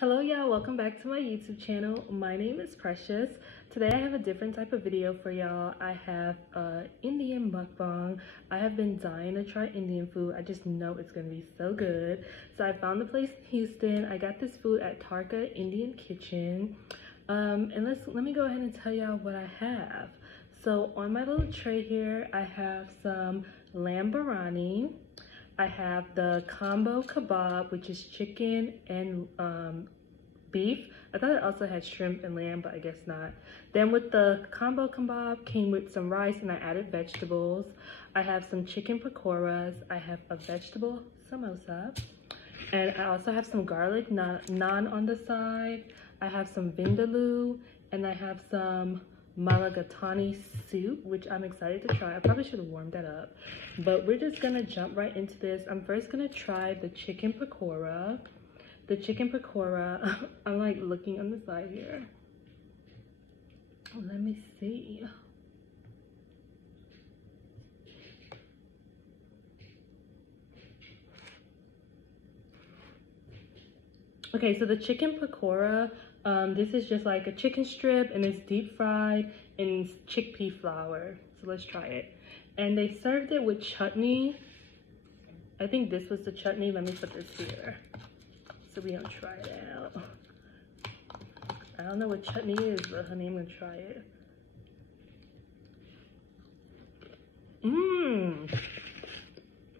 Hello y'all, welcome back to my YouTube channel. My name is Precious. Today I have a different type of video for y'all. I have Indian mukbang. I have been dying to try Indian food. I just know it's gonna be so good. So I found the place in Houston. I got this food at Tarka Indian Kitchen. And let me go ahead and tell y'all what I have. So on my little tray here, I have some lamb biryani. I have the combo kebab, which is chicken and beef. I thought it also had shrimp and lamb, but I guess not. Then with the combo kebab came with some rice and I added vegetables. I have some chicken pakoras. I have a vegetable samosa. And I also have some garlic naan on the side. I have some vindaloo and I have some malagatani soup, which I'm excited to try. I probably should have warmed that up, but we're just gonna jump right into this. I'm first gonna try the chicken pakora. The chicken pakora, I'm like looking on the side here. Let me see. Okay, so the chicken pakora, this is just like a chicken strip and it's deep fried in chickpea flour. So let's try it. And they served it with chutney. I think this was the chutney. Let me put this here so we don't try it out. I don't know what chutney is, but honey, I'm gonna try it.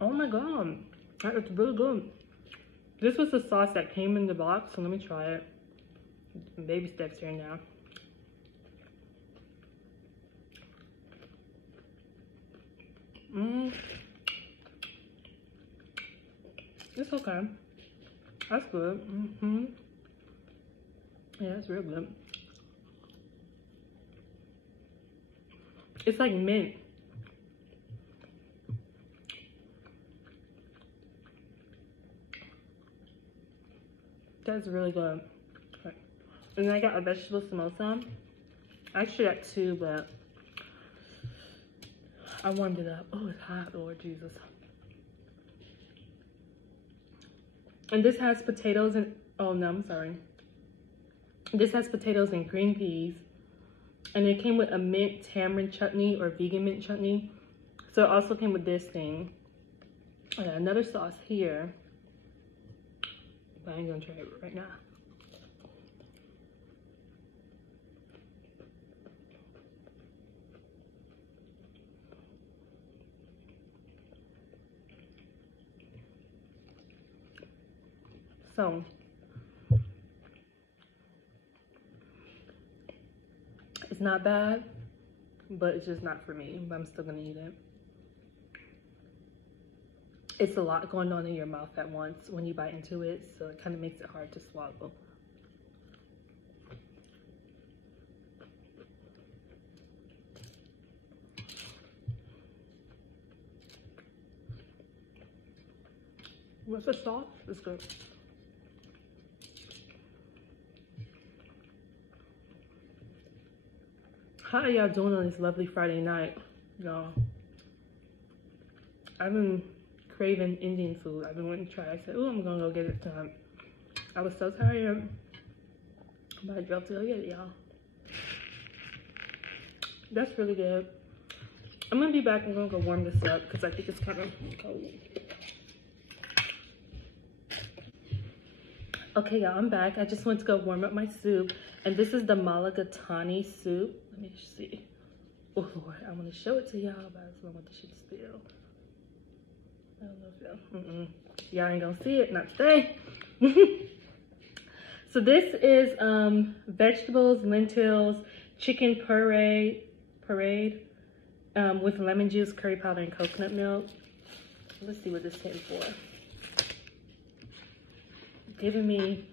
Oh my god, that is really good. This was the sauce that came in the box, so let me try it. Baby steps here now. It's okay. That's good. Yeah, it's real good. It's like mint. That's really good. Okay. And then I got a vegetable samosa. I actually got two, but I warmed it up. Oh, it's hot, Lord Jesus. And this has potatoes and, oh no, I'm sorry. This has potatoes and green peas. And it came with a mint tamarind chutney or vegan mint chutney. So it also came with this thing. I got another sauce here. But I ain't gonna try it right now. So, it's not bad, but it's just not for me, but I'm still gonna eat it. It's a lot going on in your mouth at once when you bite into it, so it kind of makes it hard to swallow. What's the sauce? It's good. How are y'all doing on this lovely Friday night, y'all? I've been craving Indian food. I've been wanting to try. I said, oh, I'm gonna go get it tonight. I was so tired, but I drove to go get it, y'all. That's really good. I'm gonna be back. I'm gonna go warm this up because I think it's kind of cold. Okay, y'all, I'm back. I just went to go warm up my soup, and this is the malagatani soup. Let me see. Oh Lord, I want to show it to y'all, but I just don't want the shit to spill. I don't know if y'all ain't gonna see it, not today. So this is vegetables, lentils, chicken puree with lemon juice, curry powder, and coconut milk. Let's see what this came for. Giving me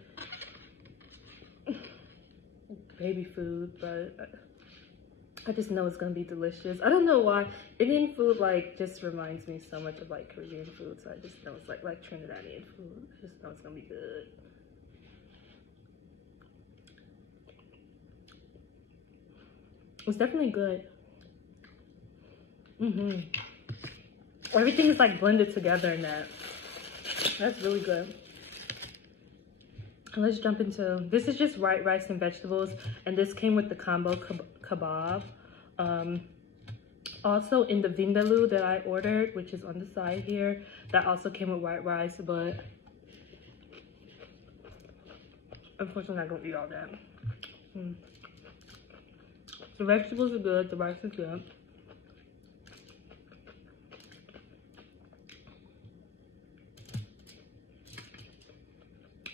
baby food, but I just know it's gonna be delicious. I don't know why Indian food like just reminds me so much of like Caribbean food, so I just know it's like Trinidadian food. I just know it's gonna be good. It's definitely good. Everything is like blended together in that. That's really good. let's jump into, this is just white rice and vegetables, and this came with the combo kebab. Also in the vindaloo that I ordered, which is on the side here, that also came with white rice, but unfortunately I'm not gonna eat all that. The vegetables are good, the rice is good.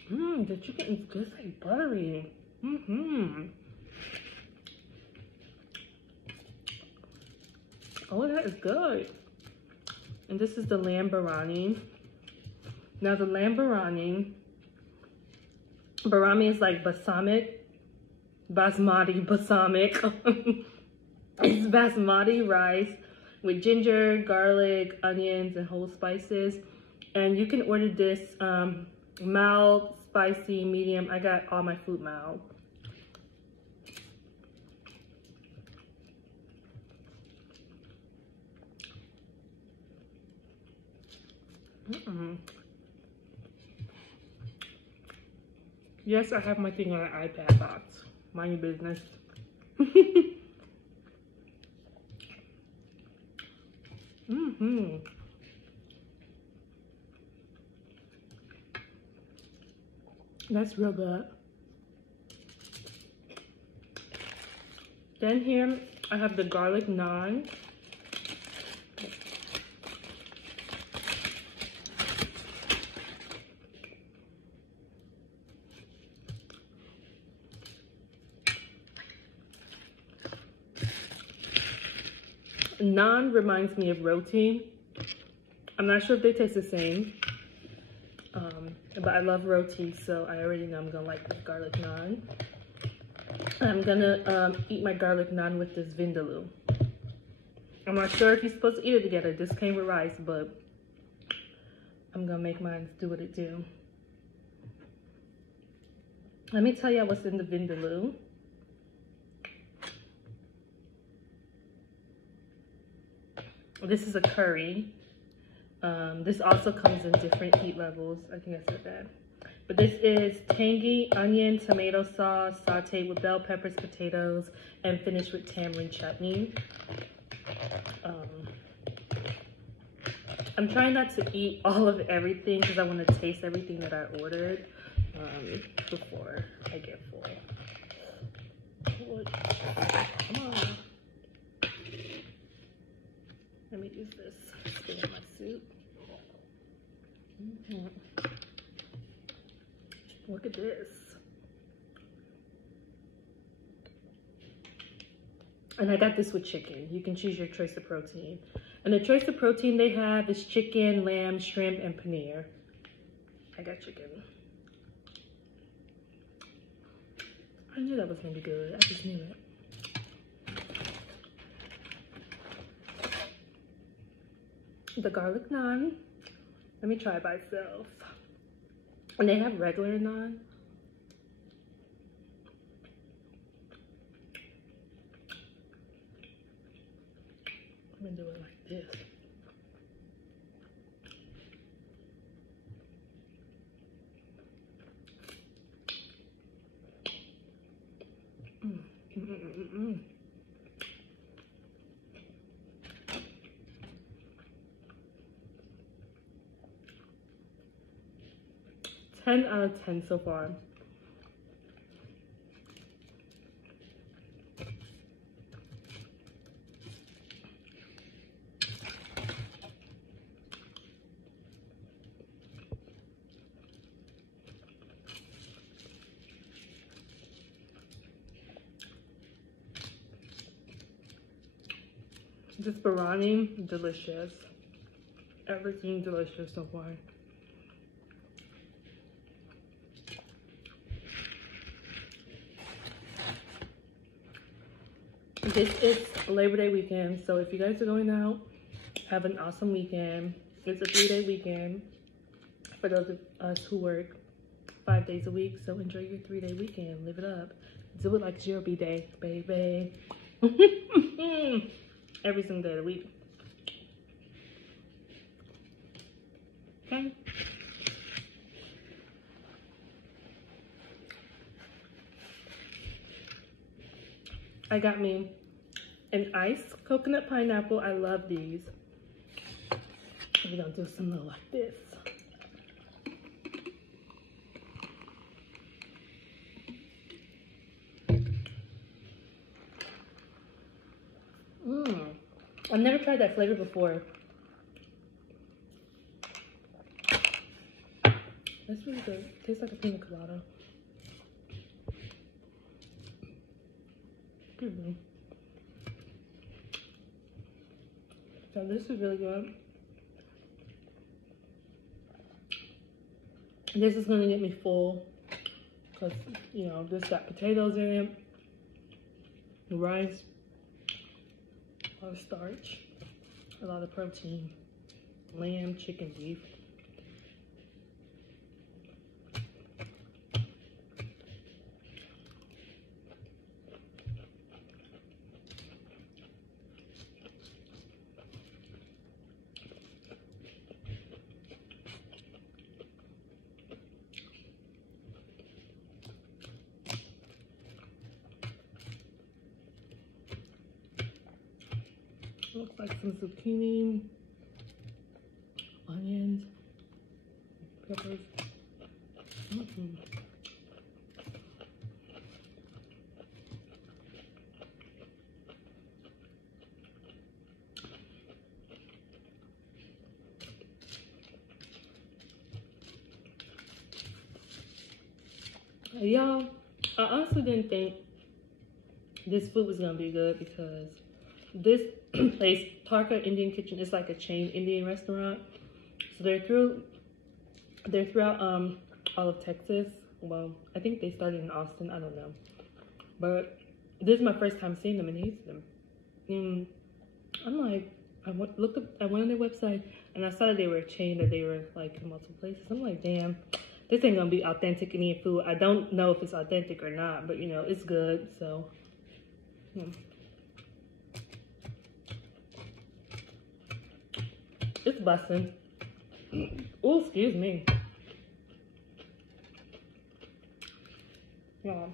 The chicken is just like buttery. Oh, that is good. And this is the lamb biryani. Now the lamb biryani is like basmati. It's basmati rice with ginger, garlic, onions, and whole spices. And you can order this mild, spicy, medium. I got all my food mild. Yes, I have my thing on an iPad box. Mind your business. That's real good. Then here I have the garlic naan. Naan reminds me of roti. I'm not sure if they taste the same, but I love roti, so I already know I'm gonna like this garlic naan. I'm gonna eat my garlic naan with this vindaloo. I'm not sure if you're supposed to eat it together. This came with rice, but I'm gonna make mine do what it do. Let me tell y'all what's in the vindaloo. This is a curry. This also comes in different heat levels. I think I said that. But this is tangy onion, tomato sauce, sauteed with bell peppers, potatoes, and finished with tamarind chutney. I'm trying not to eat all of everything because I want to taste everything that I ordered before I get full. Come on. Let me use this spoon in my soup. Look at this. And I got this with chicken. You can choose your choice of protein. And the choice of protein they have is chicken, lamb, shrimp, and paneer. I got chicken. I knew that was gonna be good. I just knew it. The garlic naan. Let me try it by itself. And they have regular naan. I'm gonna do it like this. Mm. 10 out of 10 so far. This biryani, delicious. Everything delicious so far. This is Labor Day weekend, so if you guys are going out, have an awesome weekend. It's a 3-day weekend for those of us who work 5 days a week, so enjoy your 3-day weekend. Live it up. Do it like it's your B-Day, baby. Every single day of the week. Okay? I got me an iced coconut pineapple. I love these. We're gonna do some little like this. I've never tried that flavor before. That's really good. Tastes like a pina colada. So this is really good. This is gonna get me full because, you know, this got potatoes in it, rice, a lot of starch, a lot of protein, lamb, chicken, beef. Looks like some zucchini, onions, peppers. Y'all, I honestly didn't think this food was gonna be good because this place, Tarka Indian Kitchen, is like a chain Indian restaurant. So they're throughout all of Texas. Well, I think they started in Austin. I don't know, but this is my first time seeing them and eating them. And I'm like, I went on their website and I saw that they were a chain, that they were like in multiple places. I'm like, damn, this ain't gonna be authentic Indian food. I don't know if it's authentic or not, but you know, it's good. So it's busting. Oh, excuse me. Yeah.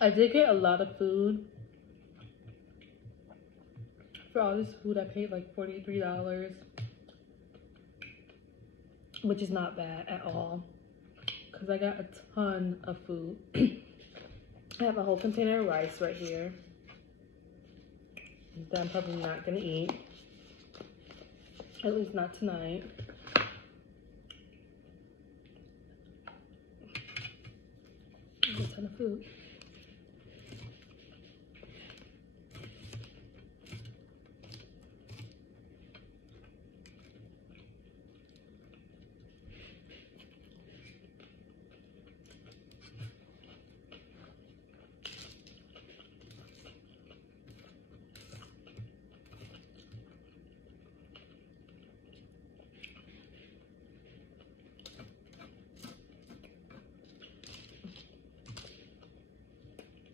I did get a lot of food. For all this food, I paid like $43, which is not bad at all, because I got a ton of food. I have a whole container of rice right here that I'm probably not gonna eat, at least not tonight. A ton of food.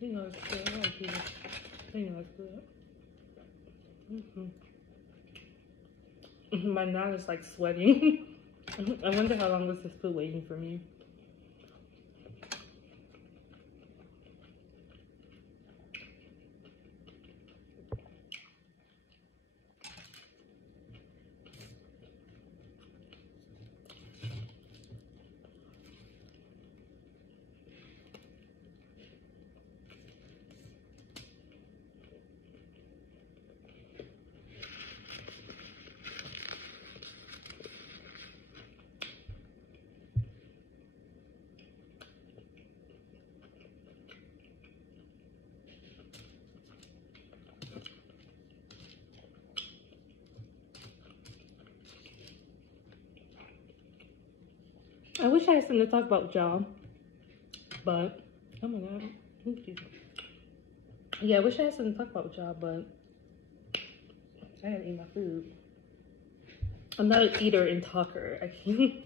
You know it's good. I like it. You know it's good. My mouth is like sweating. I wonder how long was this food waiting for me. I wish I had something to talk about with y'all, but oh my god, yeah, I wish I had something to talk about with y'all, but I gotta eat my food. I'm not an eater and talker. I can't.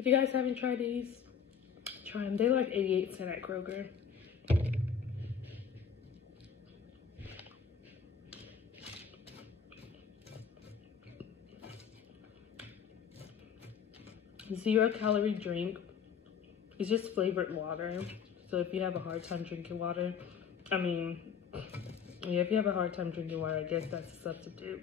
If you guys haven't tried these, try them. They're like 88 cents at Kroger. Zero-calorie drink. It's just flavored water. So if you have a hard time drinking water, if you have a hard time drinking water, I guess that's a substitute.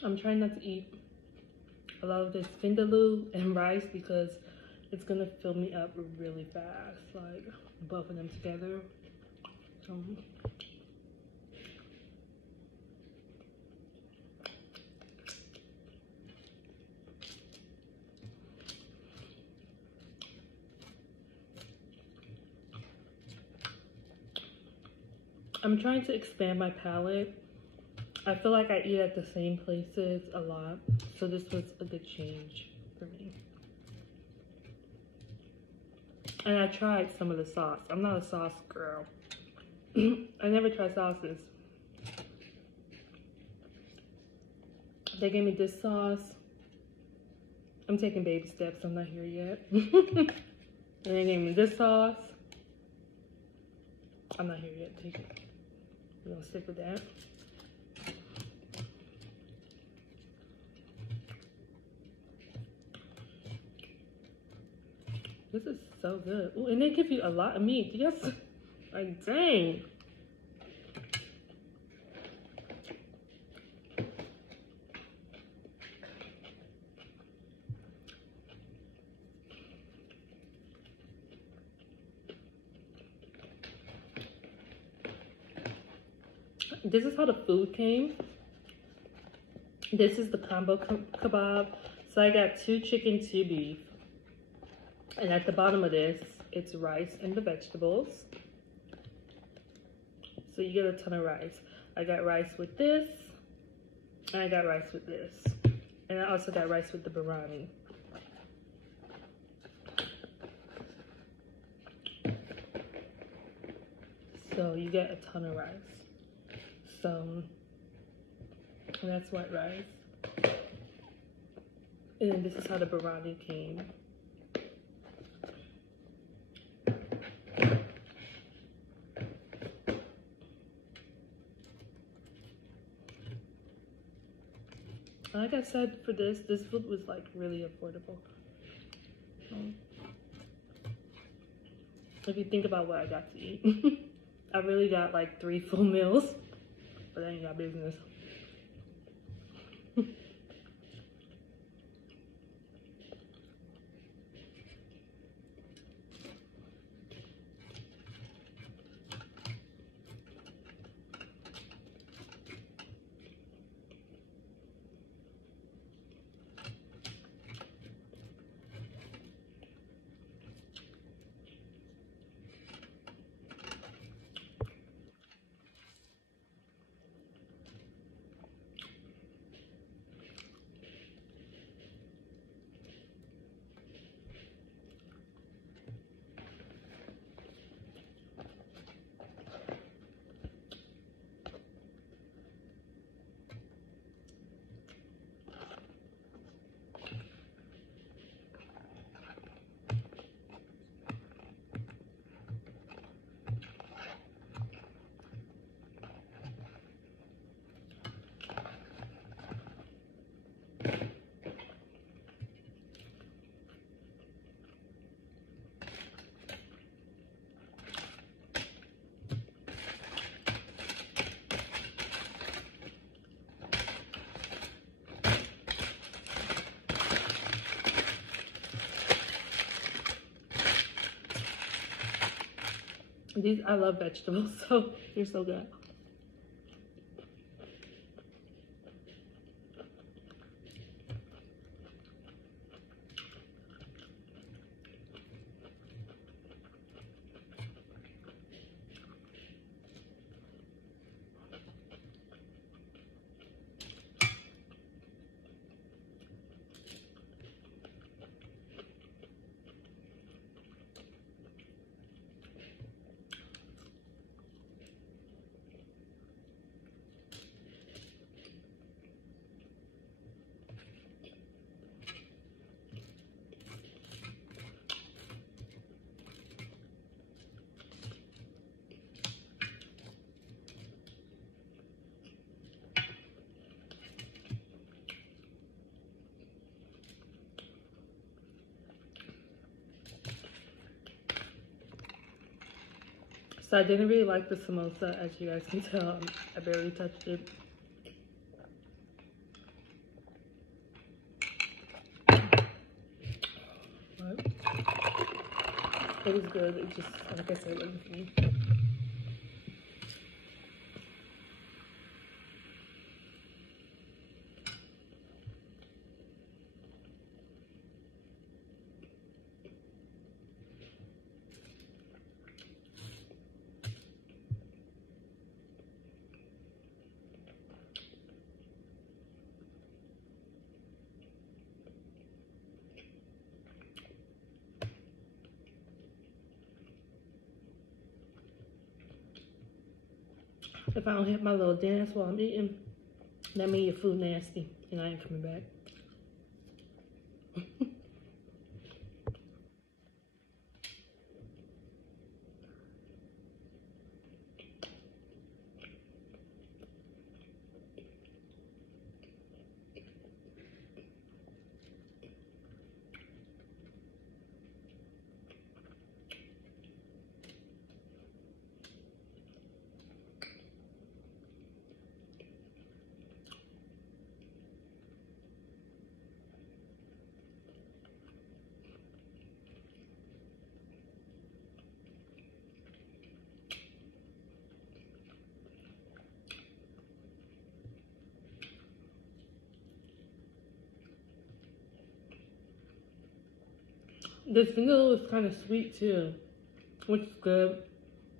I'm trying not to eat a lot of this vindaloo and rice because it's gonna fill me up really fast, like both of them together. So I'm trying to expand my palate. I feel like I eat at the same places a lot, so this was a good change for me. And I tried some of the sauce. I'm not a sauce girl. I never try sauces. They gave me this sauce. I'm taking baby steps. I'm not here yet. And they gave me this sauce. I'm not here yet. Take it. We're gonna stick with that. This is so good. Ooh, and they give you a lot of meat. Yes. Like, dang. This is how the food came. This is the combo kebab. So I got 2 chicken, 2 beef. And at the bottom of this, it's rice and the vegetables. So you get a ton of rice. I got rice with this, and I got rice with this. And I also got rice with the biryani. So you get a ton of rice. So, and that's white rice. And then this is how the biryani came. Like I said, for this food was like really affordable. If you think about what I got to eat, I really got like 3 full meals, but I ain't got business. These, I love vegetables, so they're so good. So I didn't really like the samosa, as you guys can tell. I barely touched it. But it was good. It just, like I said, it wasn't for me. If I don't hit my little dance while I'm eating, that means your food nasty and I ain't coming back. This vanilla is kind of sweet too, which is good.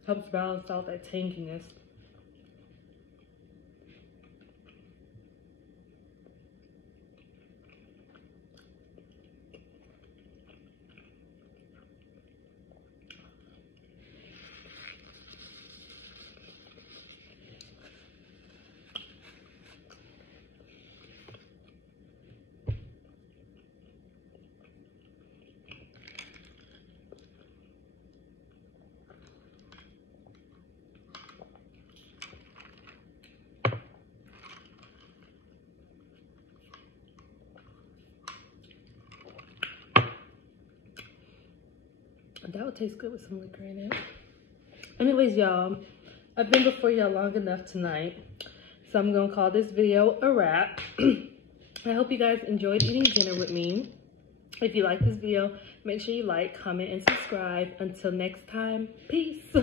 Helps balance out that tanginess. That would taste good with some liquor in it. Anyways, y'all, I've been before y'all long enough tonight, so I'm gonna call this video a wrap. I hope you guys enjoyed eating dinner with me. If you like this video, make sure you like, comment, and subscribe. Until next time, peace.